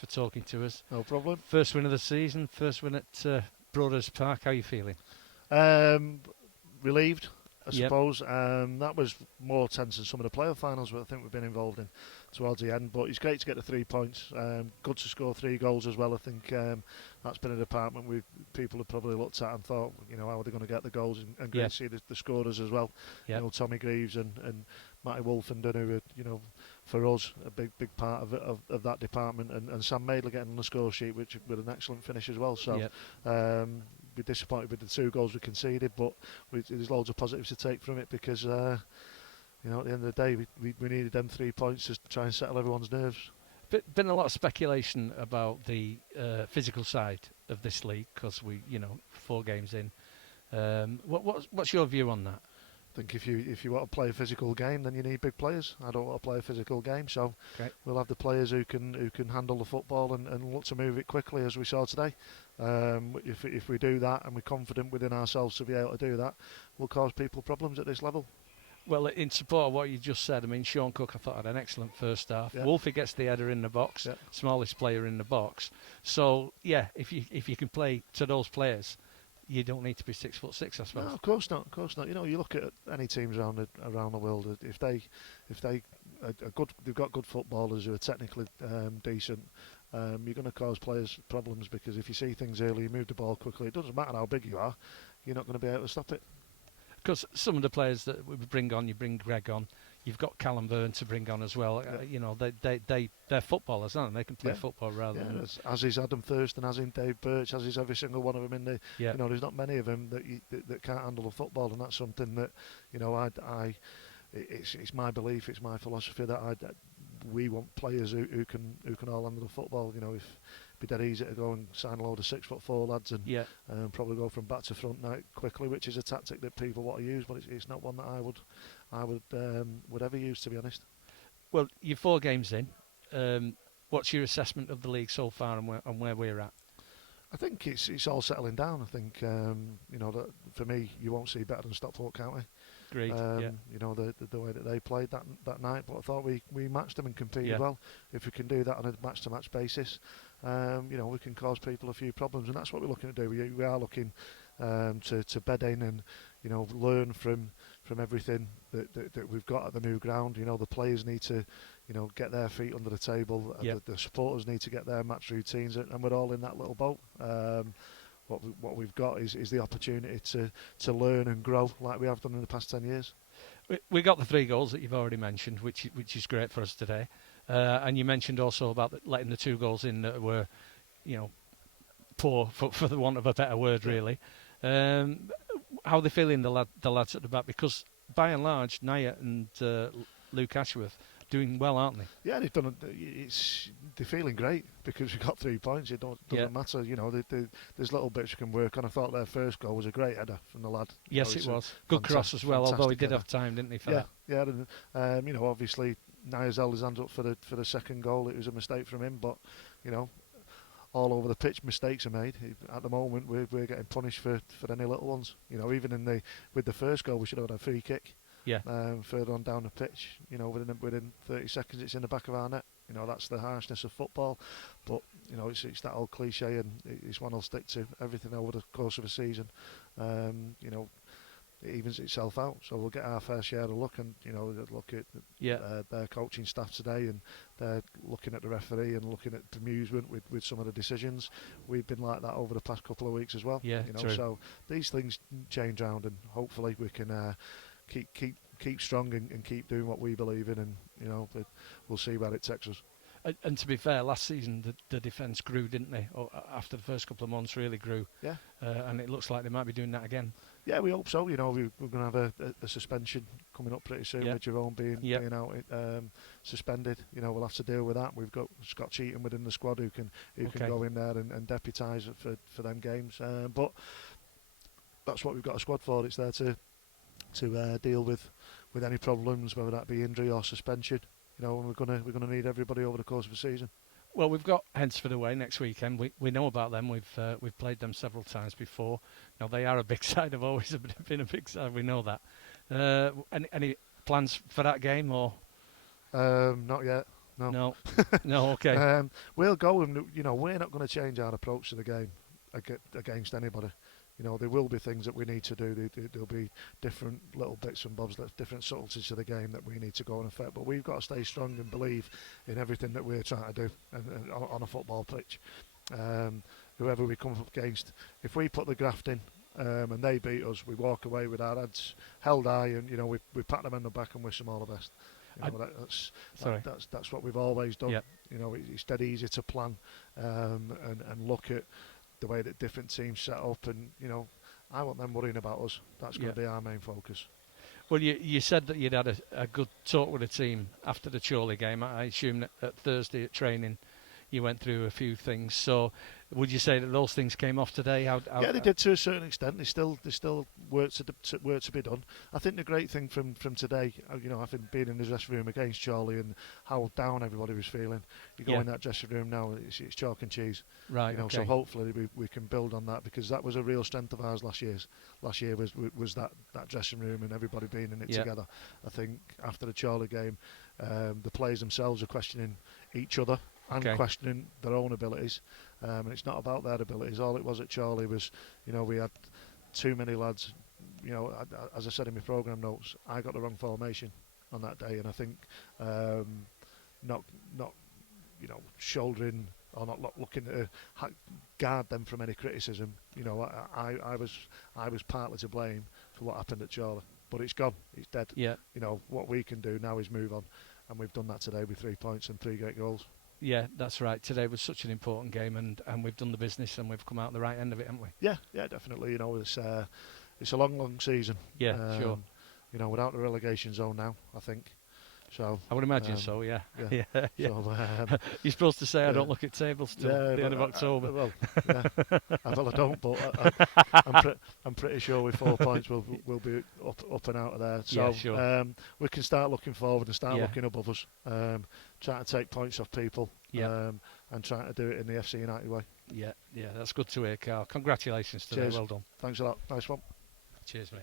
for talking to us. No problem. First win of the season, first win at Broaders Park. How are you feeling? Relieved, I Yep. suppose. That was more tense than some of the playoff finals I think we've been involved in towards the end. But it's great to get the 3 points. Good to score 3 goals as well. I think that's been a department people have probably looked at and thought, how are they going to get the goals? And great to see the scorers as well. Yep. Tommy Greaves and Matty Wolfenden, who are, for us, a big part of that department. And Sam Maidler getting on the score sheet, with an excellent finish as well. So. Yep. Be disappointed with the 2 goals we conceded, but there's loads of positives to take from it because at the end of the day we needed them 3 points to try and settle everyone's nerves. Been a lot of speculation about the physical side of this league because 4 games in. What's your view on that? I think if you want to play a physical game, then you need big players. I don't want to play a physical game, so we'll have the players who can handle the football and look to move it quickly, as we saw today. If we do that and we're confident within ourselves to be able to do that, we'll cause people problems at this level. Well, in support of what you just said, I mean, Sean Cook, I thought, had an excellent first half. Yeah. Wolfie gets the header in the box, smallest player in the box. So, if you can play to those players, you don't need to be 6'6", I suppose. No, of course not. You look at any teams around the world. If they are good, they've got good footballers who are technically decent. You're going to cause players problems because if you see things early, you move the ball quickly. It doesn't matter how big you are, you're not going to be able to stop it. Because some of the players that we bring on, you bring Greg on, you've got Callum Byrne to bring on as well. They're footballers, aren't they? They can play football rather than... As is Adam Thurston, as in Dave Birch, as is every single one of them in the... there's not many of them that can't handle the football, and that's something that, it's my belief, it's my philosophy that we want players who can all handle the football. If be dead easy to go and sign a load of 6'4" lads and probably go from back to front now quickly, which is a tactic that people want to use, but it's not one that I would ever use, to be honest. Well, you're 4 games in. What's your assessment of the league so far and where we're at? I think it's all settling down. I think that for me, you won't see better than Stockport County. Agreed. The way that they played that night, but I thought we matched them and competed well. If we can do that on a match-to-match basis, we can cause people a few problems, and that's what we're looking to do. We are looking to bed in and learn from everything that we've got at the new ground. The players need to get their feet under the table. The supporters need to get their match routines, and we're all in that little boat. What we've got is the opportunity to learn and grow like we have done in the past 10 years. We got the 3 goals that you've already mentioned, which is great for us today. And you mentioned also about letting the 2 goals in that were, poor for the want of a better word, really. How are they feeling, the lads at the back? Because by and large, Naya and Luke Ashworth doing well, aren't they? Yeah, they've done. They're feeling great because we got 3 points. It doesn't matter. There's little bits you can work on. I thought their first goal was a great header from the lad. Yes, it was. Good cross as well. Although he did have time, didn't he? For that? Yeah. And, obviously Naya's held his hands up for the second goal. It was a mistake from him, but all over the pitch, mistakes are made. At the moment, we're getting punished for any little ones. Even with the first goal, we should have had a free kick. Yeah. Further on down the pitch, within 30 seconds, it's in the back of our net. That's the harshness of football. But it's that old cliche, and it's one I'll stick to. Everything over the course of a season, it evens itself out. So we'll get our fair share of luck, and look at their coaching staff today, and they're looking at the referee and looking at bemusement with some of the decisions. We've been like that over the past couple of weeks as well. Yeah, true. So these things change round, and hopefully we can keep strong and keep doing what we believe in, and but we'll see where it takes us. And to be fair, last season the defence grew, didn't they? After the first couple of months, really grew. Yeah. And it looks like they might be doing that again. Yeah, we hope so. We're going to have a suspension coming up pretty soon with Jerome being out suspended. We'll have to deal with that. We've got Scott Cheatham within the squad who can go in there and deputise for them games. But that's what we've got a squad for. It's there to deal with any problems, whether that be injury or suspension. And we're gonna need everybody over the course of the season. Well, we've got Hensford away next weekend. We know about them. We've played them several times before. Now they are a big side. Have always been a big side. We know that. Any plans for that game or? Not yet. No. No. No. Okay. We'll go and we're not going to change our approach to the game against anybody. There will be things that we need to do. There'll be different little bits and bobs, different subtleties to the game that we need to go and affect. But we've got to stay strong and believe in everything that we're trying to do and on a football pitch. Whoever we come up against, if we put the graft in and they beat us, we walk away with our heads held high, and we pat them on the back and wish them all the best. That's what we've always done. Yep. It's dead easy to plan and look at the way that different teams set up, and I want them worrying about us. That's going to be our main focus. Well, you said that you'd had a good talk with the team after the Chorley game. I assume that at Thursday at training you went through a few things. So would you say that those things came off today? Yeah, they did to a certain extent. There's still work to be done. I think the great thing from today, having been in the dressing room against Chorley and how down everybody was feeling, you go in that dressing room now, it's chalk and cheese. Right. Okay. So hopefully we can build on that, because that was a real strength of ours last year. Last year was that dressing room and everybody being in it together. I think after the Chorley game, the players themselves are questioning each other and questioning their own abilities. And it's not about their abilities. All it was at Chorley was, we had too many lads. As I said in my programme notes, I got the wrong formation on that day, and I think not shouldering or not looking to guard them from any criticism. I was partly to blame for what happened at Chorley, but it's gone. It's dead. Yeah. What we can do now is move on, and we've done that today with 3 points and 3 great goals. Yeah, that's right. Today was such an important game, and we've done the business, and we've come out the right end of it, haven't we? Yeah, definitely. It's a long season. Yeah, sure. We're out the relegation zone now, I think. So I would imagine so. Yeah. Yeah. So, you're supposed to say I don't look at tables till the end of October. Well, I don't, but I'm pretty sure with 4 points we'll be up and out of there. So yeah, sure. We can start looking forward and start looking above us, trying to take points off people, and trying to do it in the FC United way. Yeah, that's good to hear, Karl. Congratulations today. Cheers. Well done. Thanks a lot. Nice one. Cheers, mate.